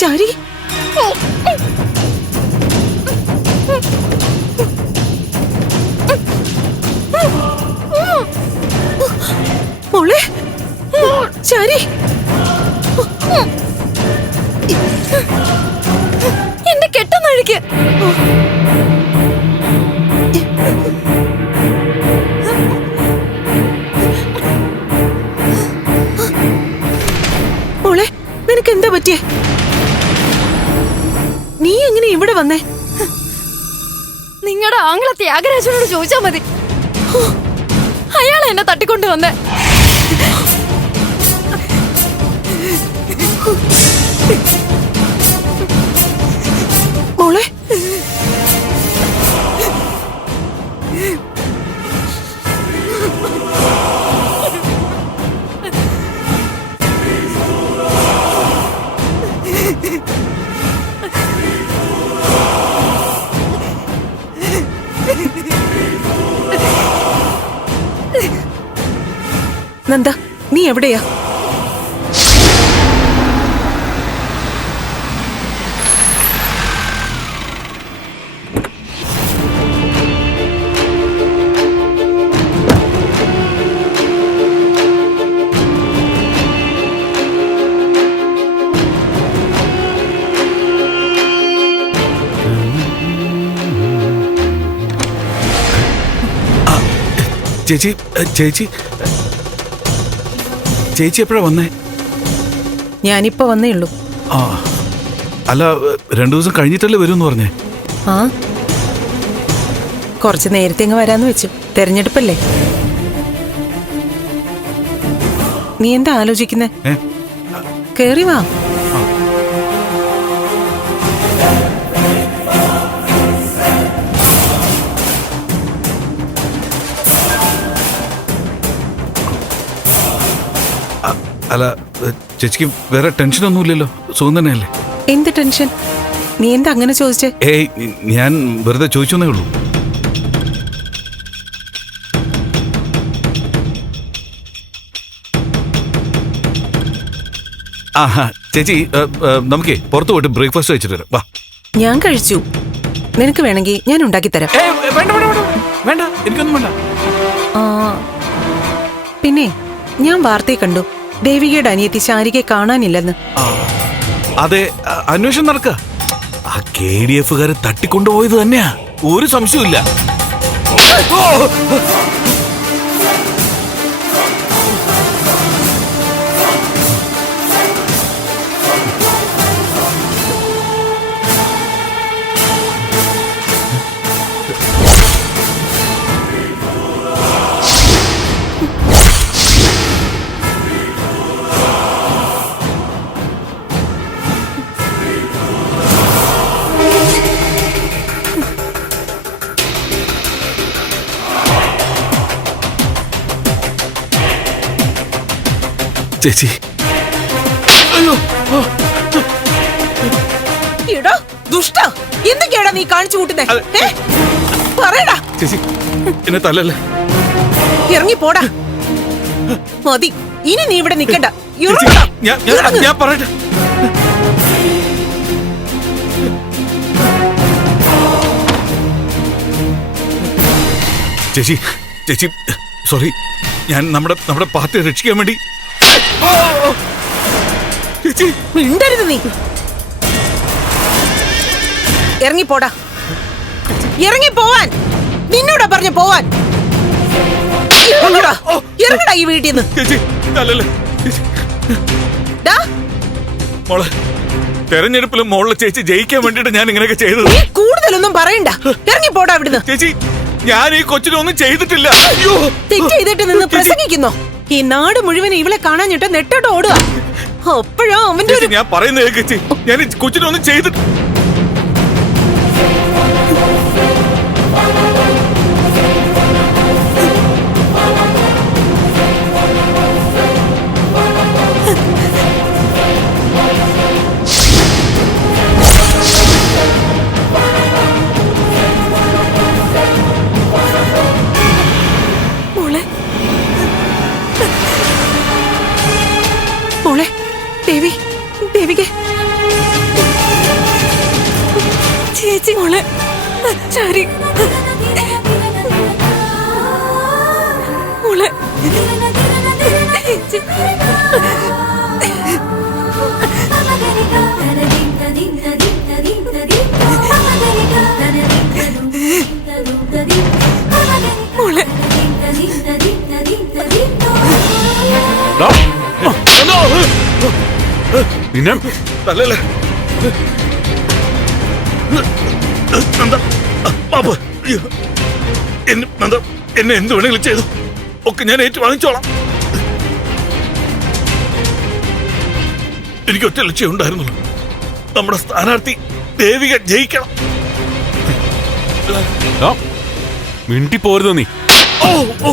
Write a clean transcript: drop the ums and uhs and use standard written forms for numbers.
ശാരി മോളെ ശാരി എന്റെ കെട്ടുന്നഴിക്ക് മോളെ നിനക്ക് എന്താ പറ്റിയേ? നീ എങ്ങനെ ഇവിടെ വന്നേ? നിങ്ങളുടെ ആംഗ്ല ത്യാഗരാജനോട് ചോദിച്ചാ മതി. അയാളെ എന്നെ തട്ടിക്കൊണ്ടു വന്നേ. മോളെ നന്ദ, നീ എവിടെയാ? ചേച്ചി ചേച്ചി ചേച്ചി എപ്പോഴാ വന്നേ? ഞാനിപ്പോ വന്നേ ഉള്ളൂ. ആ അല്ല, 2 ദിവസം കഴിഞ്ഞിട്ടല്ലേ വരുമെന്ന് പറഞ്ഞേ? ആ കുറച്ച് നേരത്തെ അങ്ങ് വരാന്ന് വെച്ചു. തെരഞ്ഞെടുപ്പല്ലേ. നീ എന്താ ആലോചിക്കുന്നേ? കേറി വാ. അല്ല, ചേച്ചിക്ക് വേറെ ടെൻഷനൊന്നുമില്ലല്ലോ? സുഖം തന്നെയല്ലേ? എന്ത് ടെൻഷൻ? നീ എന്താ അങ്ങനെ ചോദിച്ചേ? ഏയ്, ഞാൻ വെറുതെ ചോദിച്ചെന്നേ ഉള്ളൂ. ആഹാ ചേച്ചി, നമുക്കേ പുറത്ത് പോയിട്ട് ബ്രേക്ക്ഫാസ്റ്റ് കഴിച്ചിട്ട് വരാം. വാ. ഞാൻ കഴിച്ചു. നിനക്ക് വേണമെങ്കിൽ ഞാൻ ഉണ്ടാക്കി തരാം. വേണ്ട വേണ്ട വേണ്ട വേണ്ട, എനിക്കൊന്നും വേണ്ട. പിന്നെ ഞാൻ വാർത്തയെ കണ്ടു, ദേവികയുടെ അനിയത്തി ശാരികയെ കാണാനില്ലെന്ന്. അതെ, അന്വേഷണം നടക്ക. ആ KDF തട്ടിക്കൊണ്ടുപോയത് തന്നെയാ, ഒരു സംശയമില്ല. ചേച്ചി, എന്തൊക്കെയാടാ നീ കാണിച്ചു കൂട്ടുന്നേ? പറയടാ. ചേച്ചി എന്നെ തല്ലല്ലേ. ഇറങ്ങി പോടാ. മതി, ഇനി നീ ഇവിടെ നിക്കണ്ട. ഞാൻ പറയട്ടെ. ചേച്ചി ചേച്ചി സോറി, ഞാൻ നമ്മുടെ പാർട്ടിയെ രക്ഷിക്കാൻ വേണ്ടി. ചേച്ചി മിണ്ടരുത് നീ. ഇറങ്ങി പോടാ. ഇറങ്ങി പോവാൻ നിന്നോടാ പറഞ്ഞു പോവാൻ. ഇറങ്ങടാ ഈ വീട്ടിൽ നിന്ന്. ചേച്ചി തല്ലല്ലേ. മോളെ, തെരഞ്ഞെടുപ്പിലും മോളെ ചേച്ചി ജയിക്കാൻ വേണ്ടിട്ട് ഞാൻ ഇങ്ങനെയൊക്കെ ചെയ്തത്. കൂടുതലൊന്നും പറയണ്ട. ഇറങ്ങി പോടാ ഇവിടുന്ന്. ചേച്ചി, ഞാൻ ഈ കൊച്ചിനൊന്നും ചെയ്തിട്ടില്ല. തെറ്റ് ചെയ്തിട്ട് നിന്ന് പ്രസംഗിക്കുന്നോ? ഈ നാട് മുഴുവൻ ഇവളെ കാണാഞ്ഞിട്ട് നെട്ടോട്ട് ഓടുക. അപ്പോഴാ അവന്റെ ഒരു. ഞാൻ പറയുന്നത് ചേച്ചി, ഞാൻ ഈ കൊച്ചിനൊന്നും ചെയ്തിട്ട്. മോളെ, ദേവികെ ചേച്ചി മോളെ ചാരി മോളെ മോളെ നിന്നെ തല്ലല്ലേ നന്ദ, ബാബു, അയ്യോ. നന്ദ, എന്നെ എന്ത് വേണമെങ്കിലും ചെയ്തു ഒക്കെ ഞാൻ ഏറ്റു വാങ്ങിച്ചോളാം. എനിക്ക് ഒറ്റ ലക്ഷ്യം ഉണ്ടായിരുന്നുള്ളൂ, നമ്മുടെ സ്ഥാനാർത്ഥി ദേവിക ജയിക്കണം. മിണ്ടി പോരുതോ നീ. ഓ ഓ